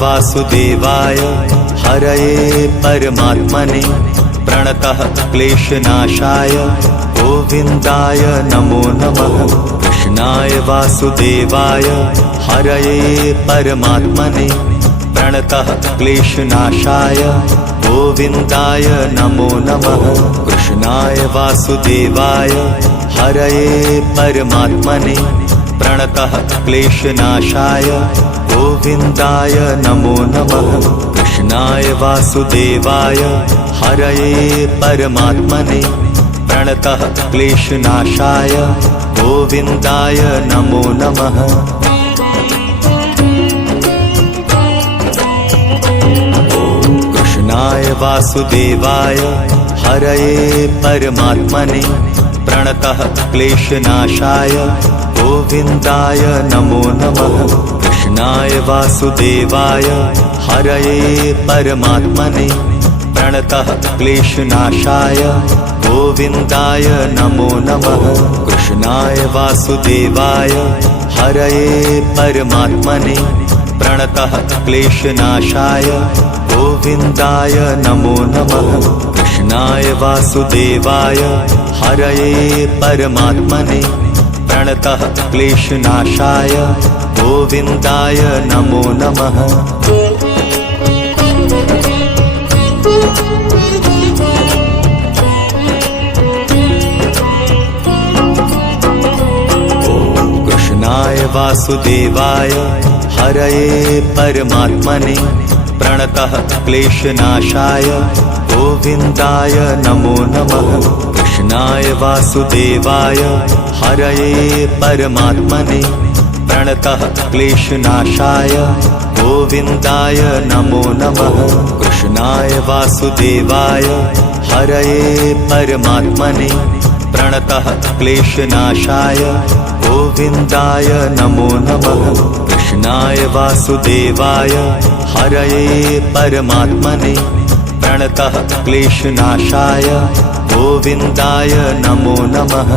वासुदेवाय हरये परमात्मने प्रणतः क्लेशनाशाय गोविन्दाय नमो नमः। कृष्णाय वासुदेवाय हरये परमात्मने प्रणतः क्लेशनाशाय गोविन्दाय नमो नमः। कृष्णाय वासुदेवाय हरये परमात्मने प्रणतः क्लेशनाशाय गोविन्दाय नमो नमः। कृष्णाय वासुदेवाय हरये परमात्मने प्रणतः क्लेशनाशाय गोविन्दाय नमो नमः। कृष्णाय वासुदेवाय हरये परमात्मने प्रणतः क्लेशनाशाय गोविन्दाय नमो नमः। कृष्णाय वासुदेवाय हरये परमात्मने प्रणतः क्लेशनाशाय गोविन्दाय नमो नमः। कृष्णाय वासुदेवाय हरये परमात्मने प्रणतः क्लेशनाशाय गोविन्दाय नमो नमः। कृष्णाय वासुदेवाय हरये परमात्मने प्रणतः क्लेशनाशाय गोविन्दाय नमो नमः। कृष्णाय वासुदेवाय हरये परमात्मने प्रणतः क्लेशनाशाय गोविन्दाय नमो नमः। कृष्णाय वासुदेवाय हरये परमात्मने प्रणतः क्लेशनाशाय गोविन्दाय नमो नमः। कृष्णाय वासुदेवाय हरये परमात्मने प्रणतः क्लेशनाशाय गोविन्दाय नमो नमः। कृष्णाय वासुदेवाय हरये परमात्मने प्रणतः क्लेशनाशाय गोविन्दाय नमो नमः।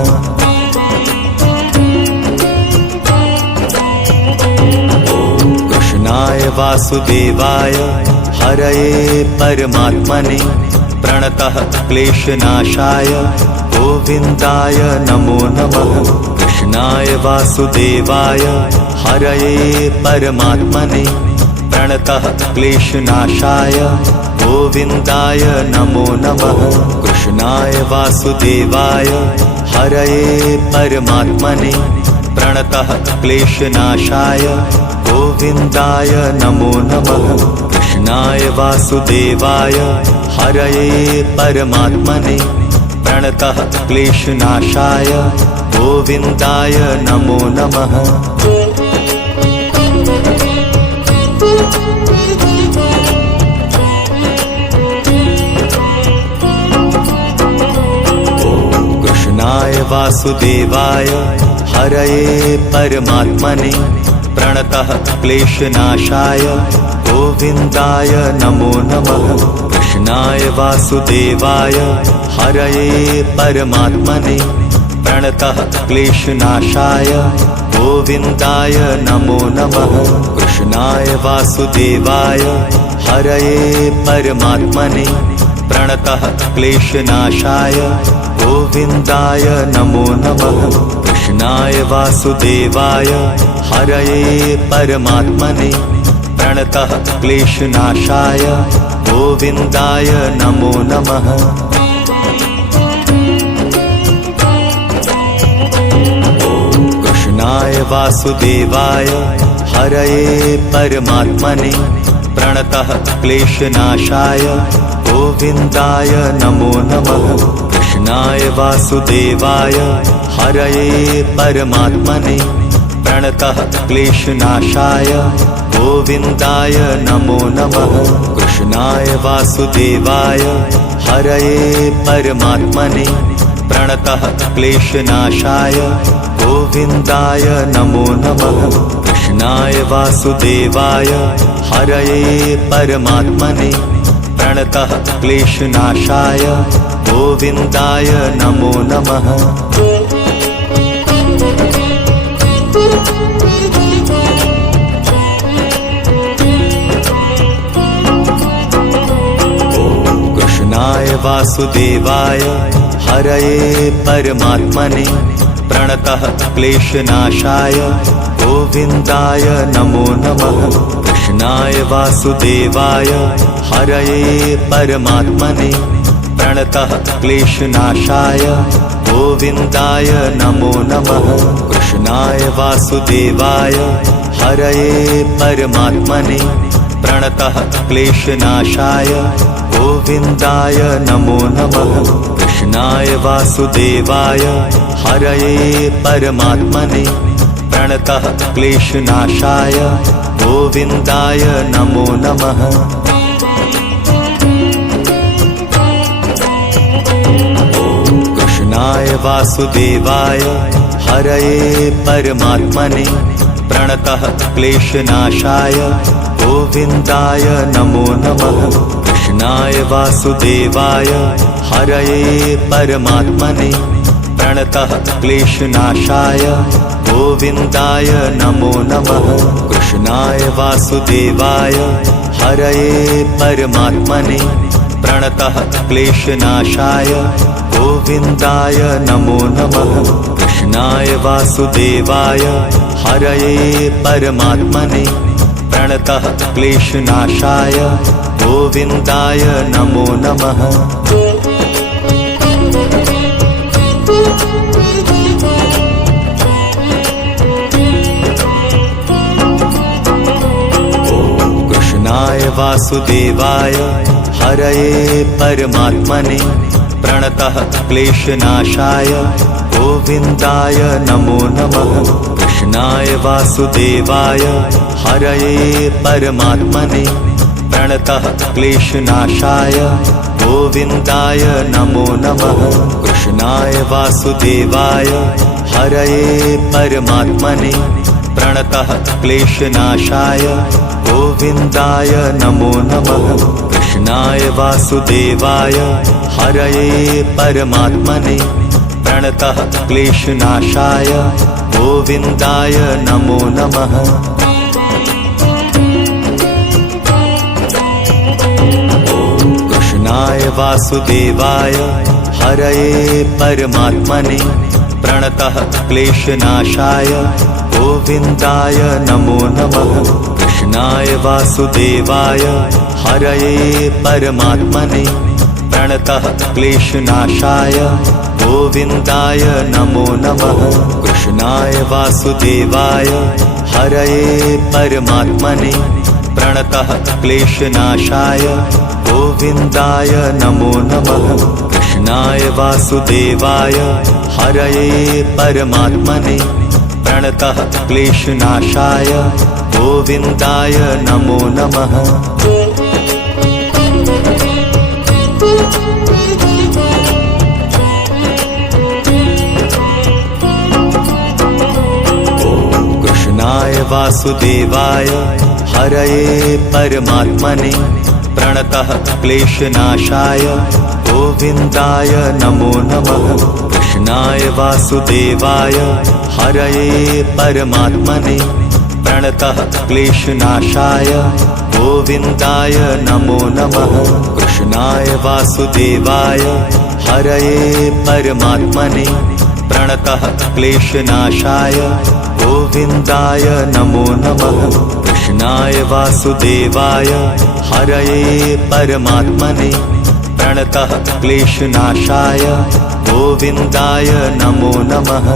कृष्णाय वासुदेवाय हरये परमात्मने प्रणतः क्लेशनाशाय गोविन्दाय नमो नमः। कृष्णाय वासुदेवाय हरये परमात्मने प्रणतः क्लेशनाशाय गोविन्दाय नमो नमः। कृष्णाय वासुदेवाय हरये परमात्मने प्रणतः क्लेशनाशाय गोविन्दाय नमो नमः। कृष्णाय वासुदेवाय हरये परमात्मने प्रणतः क्लेशनाशाय गोविन्दाय नमो नमः। कृष्णाय वासुदेवाय हरये परमात्मने प्रणतः क्लेशनाशाय गोविन्दाय नमो नमः। कृष्णाय वासुदेवाय हरये परमात्मने प्रणतः क्लेशनाशाय गोविन्दाय नमो नमः। कृष्णाय वासुदेवाय हरये परमात्मने प्रणतः क्लेशनाशाय गोविन्दाय नमो नमः। कृष्णाय वासुदेवाय हरये परमात्मने प्रणतः क्लेशनाशाय गोविन्दाय नमो नमः। कृष्णाय वासुदेवाय हरये परमात्मने प्रणतः क्लेशनाशाय गोविन्दाय नमो नमः। कृष्णाय वासुदेवाय हरये परमात्मने प्रणतः क्लेशनाशाय गोविन्दाय नमो नमः। कृष्णाय वासुदेवाय हरये परमात्मने प्रणतः क्लेशनाशाय गोविन्दाय नमो नमः। कृष्णाय वासुदेवाय हरये परमात्मने प्रणतः क्लेशनाशाय गोविन्दाय नमो नमः। वासुदेवाय हरये परमात्मने प्रणतः क्लेशनाशाय गोविन्दाय नमो नमः। कृष्णाय वासुदेवाय हरये परमात्मने प्रणतः क्लेशनाशाय गोविन्दाय नमो नमः। कृष्णाय वासुदेवाय हरये परमात्मने प्रणतः क्लेशनाशाय गोविन्दाय नमो नमः। कृष्णाय वासुदेवाय हरये परमात्मने प्रणतः क्लेशनाशाय गोविन्दाय नमो नमः। कृष्णाय वासुदेवाय हरये परमात्मने प्रणतः क्लेशनाशाय गोविन्दाय नमो नमः। कृष्णाय वासुदेवाय हरये परमात्मने प्रणतः क्लेशनाशाय गोविन्दाय नमो नमः। कृष्णाय वासुदेवाय हरये परमात्मने प्रणतः क्लेशनाशाय गोविन्दाय नमो नमः। कृष्णाय वासुदेवाय हरये परमात्मने प्रणतः क्लेशनाशाय गोविन्दाय नमो नमः। कृष्णाय वासुदेवाय हरये परमात्मने प्रणतः क्लेशनाशाय गोविन्दाय नमो नमः। कृष्णाय वासुदेवाय हरये परमात्मने प्रणतः क्लेशनाशाय गोविन्दाय नमो नमः। कृष्णाय वासुदेवाय हरये परमात्मने प्रणतः क्लेशनाशाय गोविन्दाय नमो नमः। कृष्णाय वासुदेवाय हरये परमात्मने प्रणतः क्लेशनाशाय गोविन्दाय नमो नमः। कृष्णाय वासुदेवाय हरये परमात्मने प्रणतः क्लेशनाशाय गोविन्दाय नमो नमः। कृष्णाय वासुदेवाय हरये परमात्मने प्रणतः क्लेशनाशाय गोविन्दाय नमो नमः। कृष्णाय वासुदेवाय हरये परमात्मने प्रणतः क्लेशनाशाय गोविन्दाय नमो नमः। कृष्णाय वासुदेवाय हरये परमात्मने प्रणतः क्लेशनाशाय गोविन्दाय नमो नमः। कृष्णाय वासुदेवाय हरये परमात्मने प्रणतः क्लेशनाशाय गोविन्दाय नमो नमः। कृष्णाय वासुदेवाय हरये परमात्मने प्रणतः क्लेशनाशाय गोविन्दाय नमो नमः। कृष्णाय वासुदेवाय हरये परमात्मने प्रणतः क्लेशनाशाय गोविन्दाय नमो नमः। कृष्णाय वासुदेवाय हरये परमात्मने प्रणतः क्लेशनाशाय गोविन्दाय नमो नमः।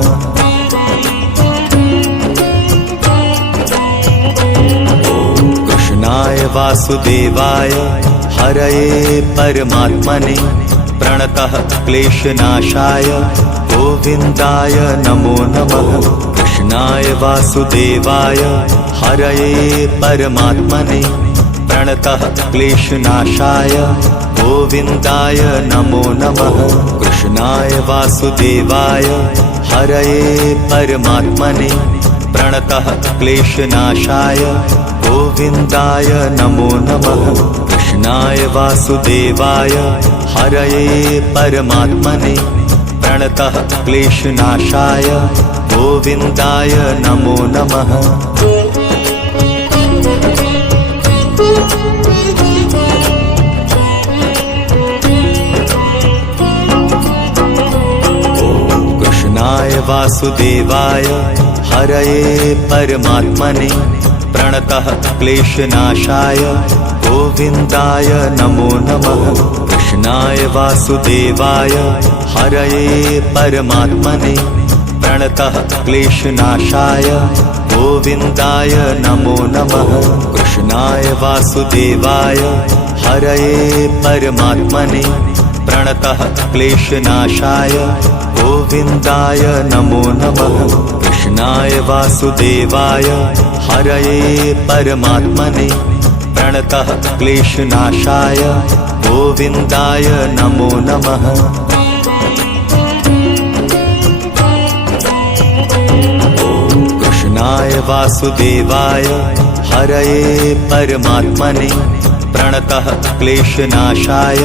कृष्णाय वासुदेवाय हरये परमात्मने प्रणतः क्लेशनाशाय गोविन्दाय नमो नमः। कृष्णाय वासुदेवाय हरये परमात्मने प्रणतः क्लेशनाशाय गोविन्दाय नमो नमः। कृष्णाय वासुदेवाय हरये परमात्मने प्रणतः क्लेशनाशाय गोविन्दाय नमो नमः। कृष्णाय वासुदेवाय हरये परमात्मने प्रणतः क्लेशनाशाय गोविन्दाय नमो नमः। वासुदेवाय हरये परमात्मने प्रणतः क्लेशनाशाय गोविन्दाय नमो नमः। कृष्णाय वासुदेवाय हरये परमात्मने प्रणतः क्लेशनाशाय गोविन्दाय नमो नमः। कृष्णाय वासुदेवाय हरये परमात्मने प्रणतः क्लेशनाशाय गोविन्दाय नमो नमः। कृष्णाय वासुदेवाय हरये परमात्मने प्रणतः क्लेशनाशाय गोविन्दाय नमो नमः। कृष्णाय वासुदेवाय हरये परमात्मने प्रणतः क्लेशनाशाय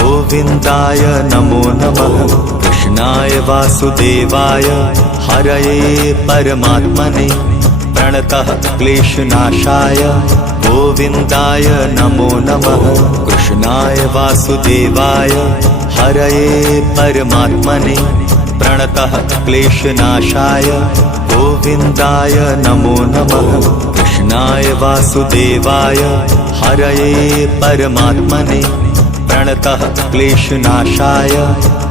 गोविन्दाय नमो नमः। कृष्णाय वासुदेवाय हरये परमात्मने प्रणतः क्लेशनाशाय गोविन्दाय नमो नमः। कृष्णाय वासुदेवाय हरये परमात्मने प्रणतः क्लेशनाशाय गोविन्दाय नमो नमः। कृष्णाय वासुदेवाय हरये परमात्मने प्रणतः क्लेशनाशाय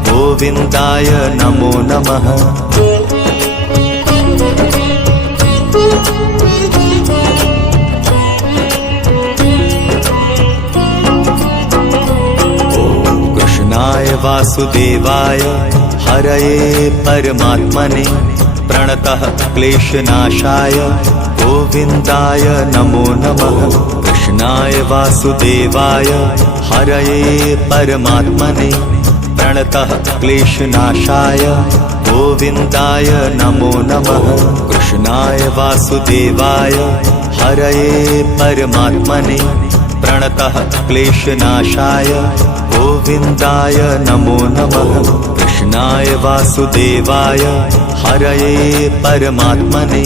गोविन्दाय नमो नमः। कृष्णाय वासुदेवाय हरये परमात्मने प्रणतः क्लेशनाशाय गोविन्दाय नमो नमः। कृष्णाय वासुदेवाय हरये परमात्मने प्रणतः क्लेशनाशाय गोविन्दाय नमो नमः। कृष्णाय वासुदेवाय हरये परमात्मने प्रणतः क्लेशनाशाय गोविन्दाय नमो नमः। कृष्णाय वासुदेवाय हरये परमात्मने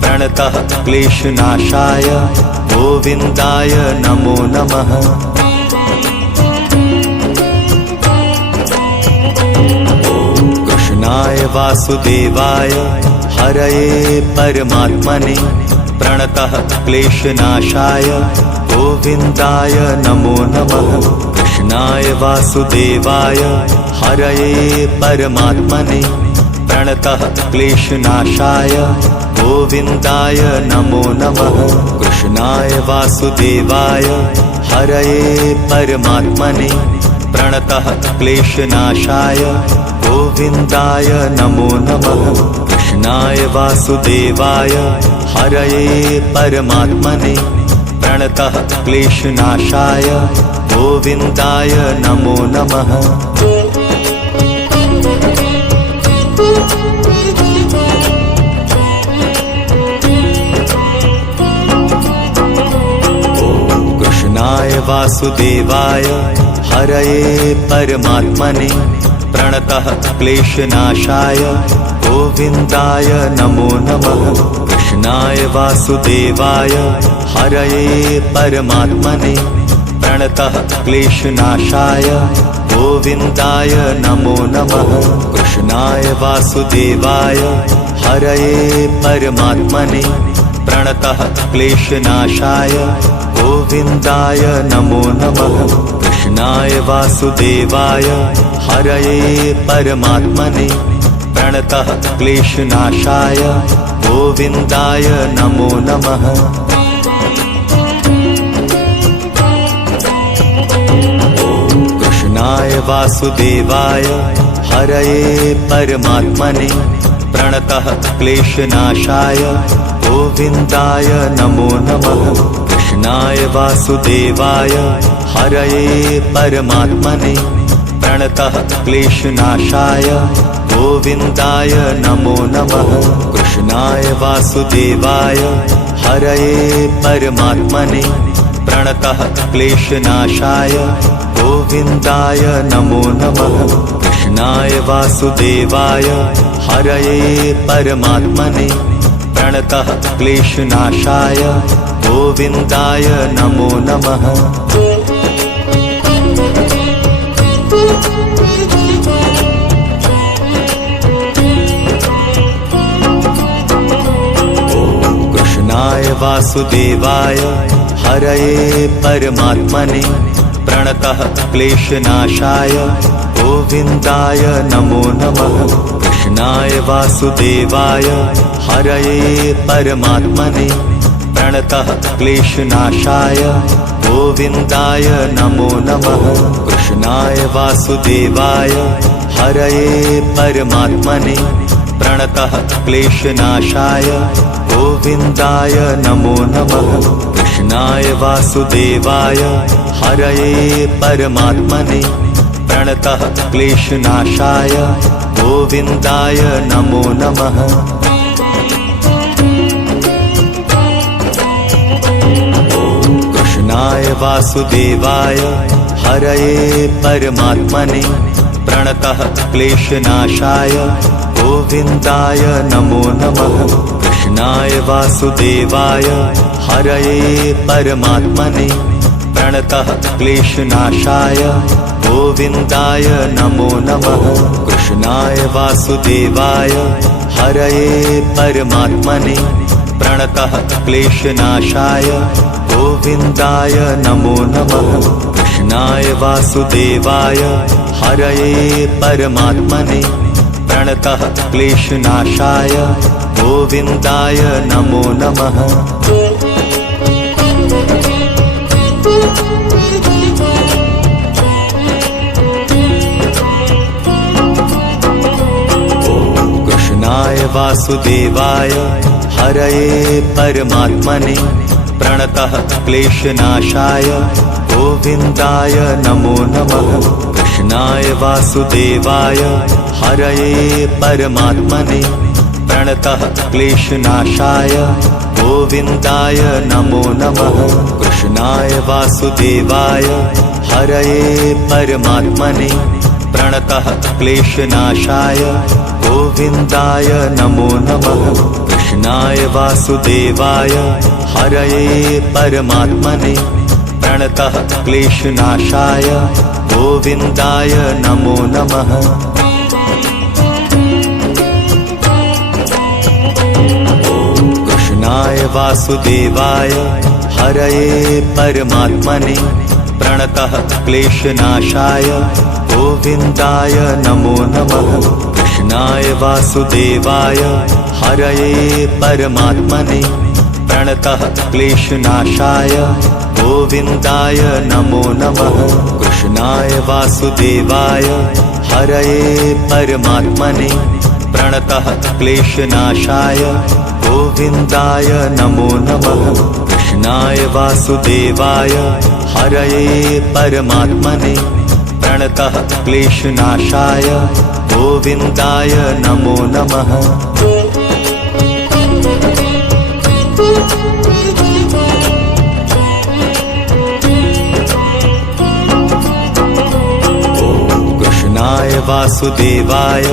प्रणतः क्लेशनाशाय गोविन्दाय नमो नमः। कृष्णाय वासुदेवाय हरये परमात्मने प्रणतः क्लेशनाशाय गोविन्दाय नमो नमः। कृष्णाय वासुदेवाय हरये परमात्मने प्रणतः क्लेशनाशाय गोविन्दाय नमो नमः। कृष्णाय वासुदेवाय हरये परमात्मने प्रणतः क्लेशनाशाय गोविन्दाय नमो नमः। कृष्णाय वासुदेवाय हरये परमात्मने प्रणतः क्लेशनाशाय गोविन्दाय नमो नमः। कृष्णाय वासुदेवाय हरये परमात्मने प्रणतः क्लेशनाशाय गोविन्दाय नमो नमः। कृष्णाय वासुदेवाय हरये परमात्मने प्रणतः क्लेशनाशाय गोविन्दाय नमो नमः। कृष्णाय वासुदेवाय हरये परमात्मने प्रणतः क्लेशनाशाय गोविन्दाय नमो नमः। कृष्णाय वासुदेवाय हरये परमात्मने प्रणतः क्लेशनाशाय गोविन्दाय नमो नमः। कृष्णाय वासुदेवाय हरये परमात्मने प्रणतः क्लेशनाशाय गोविन्दाय नमो नमः। कृष्णाय वासुदेवाय हरये परमात्मने प्रणतः क्लेशनाशाय गोविन्दाय नमो नमः। कृष्णाय वासुदेवाय हरये परमात्मने प्रणतः क्लेशनाशाय गोविन्दाय नमो नमः। कृष्णाय वासुदेवाय हरये परमात्मने प्रणतः क्लेशनाशाय गोविन्दाय नमो नमः। वासुदेवाय हरये परमात्मने प्रणतः क्लेशनाशाय गोविन्दाय नमो नमः। कृष्णाय वासुदेवाय हरये परमात्मने प्रणतः क्लेशनाशाय गोविन्दाय नमो नमः। कृष्णाय वासुदेवाय हरये परमात्मने प्रणतः क्लेशनाशाय गोविन्दाय नमो नमः। कृष्णाय वासुदेवाय हरये परमात्मने प्रणतः क्लेशनाशाय गोविन्दाय नमो नमः। कृष्णाय वासुदेवाय हरये परमात्मने प्रणतः क्लेशनाशाय गोविन्दाय नमो नमः। कृष्णाय वासुदेवाय हरये परमात्मने प्रणतः क्लेशनाशाय गोविन्दाय नमो नमः। कृष्णाय वासुदेवाय हरये परमात्मने प्रणतः क्लेशनाशाय गोविन्दाय नमो नमः। कृष्णाय वासुदेवाय हरये परमात्मने प्रणतः क्लेशनाशाय गोविन्दाय नमो नमः। कृष्णाय वासुदेवाय हरये परमात्मने प्रणतः क्लेशनाशाय गोविन्दाय नमो नमः। कृष्णाय वासुदेवाय हरये परमात्मने प्रणतः क्लेशनाशाय गोविन्दाय नमो नमः। कृष्णाय वासुदेवाय हरये परमात्मने प्रणतः क्लेशनाशाय गोविन्दाय नमो नमः। कृष्णाय वासुदेवाय हरये परमात्मने प्रणतः क्लेशनाशाय गोविन्दाय नमो नमः। कृष्णाय वासुदेवाय हरये परमात्मने प्रणतः क्लेशनाशाय गोविन्दाय नमो नमः। कृष्णाय वासुदेवाय हरये परमात्मने प्रणतः क्लेशनाशाय गोविन्दाय नमो नमः। कृष्णाय वासुदेवाय हरये परमात्मने प्रणतः क्लेशनाशाय गोविन्दाय नमो नमः। कृष्णाय वासुदेवाय हरये परमात्मने प्रणतः क्लेशनाशाय गोविन्दाय नमो नमः। कृष्णाय वासुदेवाय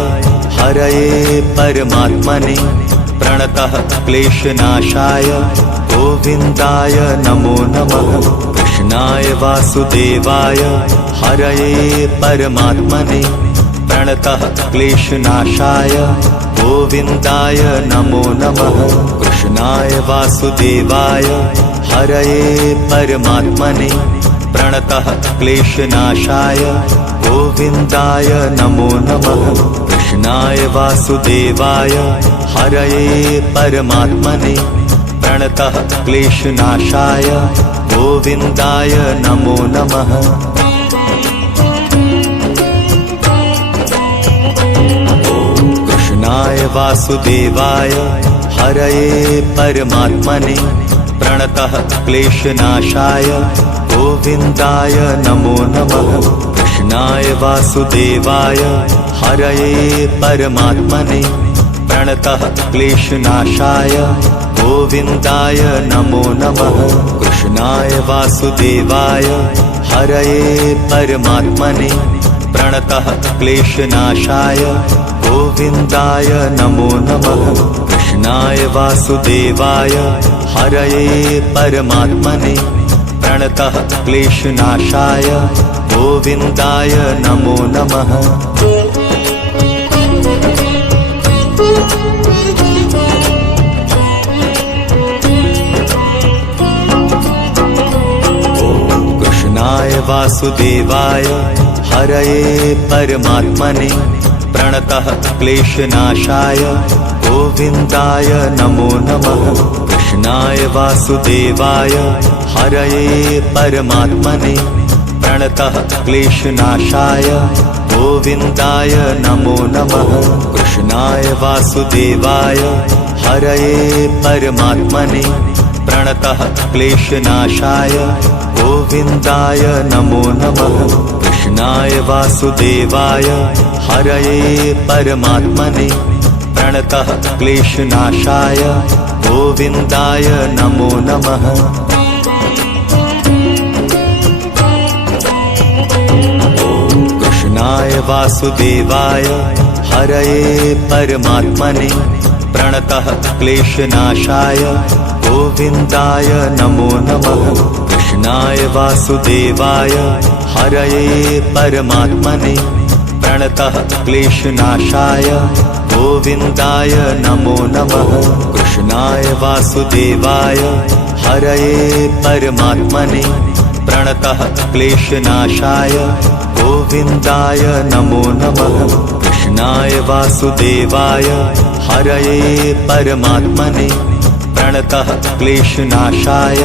हरये परमात्मने प्रणतः क्लेशनाशाय गोविन्दाय नमो नमः। कृष्णाय वासुदेवाय हरये परमात्मने प्रणतः क्लेशनाशाय गोविन्दाय नमो नमः। कृष्णाय वासुदेवाय हरये परमात्मने प्रणतः क्लेशनाशाय गोविन्दाय नमो नमः। कृष्णाय वासुदेवाय हरये परमात्मने प्रणतः क्लेशनाशाय गोविन्दाय नमो नमः। कृष्णाय वासुदेवाय हरये परमात्मने प्रणतः क्लेशनाशाय गोविन्दाय नमो नमः। कृष्णाय वासुदेवाय हरये परमात्मने प्रणतः क्लेशनाशाय गोविन्दाय नमो नमः। कृष्णाय वासुदेवाय हरये परमात्मने प्रणतः क्लेशनाशाय गोविन्दाय नमो नमः। कृष्णाय वासुदेवाय हरये परमात्मने प्रणतः क्लेशनाशाय गोविन्दाय नमो नमः। कृष्णाय वासुदेवाय हरये परमात्मने प्रणतः क्लेशनाशाय गोविन्दाय नमो नमः। कृष्णाय वासुदेवाय हरये परमात्मने प्रणतः क्लेशनाशाय गोविन्दाय नमो नमः। कृष्णाय वासुदेवाय हरये परमात्मने प्रणतः क्लेशनाशाय गोविन्दाय नमो नमः। कृष्णाय वासुदेवाय हरये परमात्मने प्रणतः क्लेशनाशाय गोविन्दाय नमो नमः। कृष्णाय वासुदेवाय हरये परमात्मने प्रणतः क्लेशनाशाय गोविन्दाय नमो नमः। कृष्णाय वासुदेवाय हरये परमात्मने प्रणतः क्लेशनाशाय गोविन्दाय नमो नमः। कृष्णाय वासुदेवाय हरये परमात्मने प्रणतः क्लेशनाशाय गोविन्दाय नमो नमः। कृष्णाय वासुदेवाय हरये परमात्मने प्रणतः क्लेशनाशाय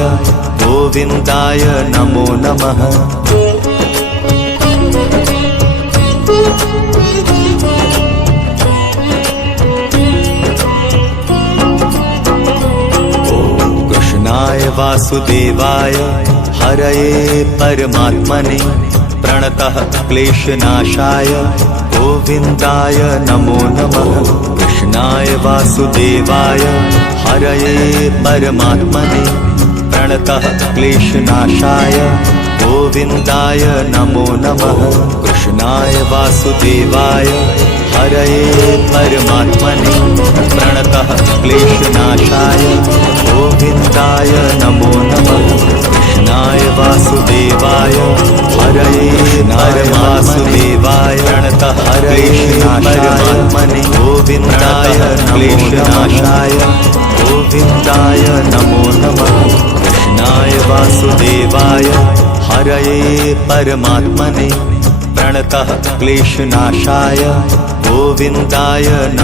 गोविन्दाय नमो नमः। कृष्णाय वासुदेवाय हरये परमात्मने प्रणतः क्लेशनाशाय गोविन्दाय नमो नमः। कृष्णाय वासुदेवाय हरये परमात्मने प्रणतः क्लेशनाशाय गोविन्दाय नमो नमः। कृष्णाय वासुदेवाय हरये परमात्मने प्रणतः क्लेशनाशाय गोविन्दाय नमो नमः। कृष्णाय वासुदेवाय हरये वासुदेवाय प्रणतः परमात्मने गोविन्दाय क्लेशनाशाय गोविन्दाय नमो नमः। कृष्णाय वासुदेवाय हरये परमात्मने प्रणतः क्लेशनाशाय गोविन्दाय नमः।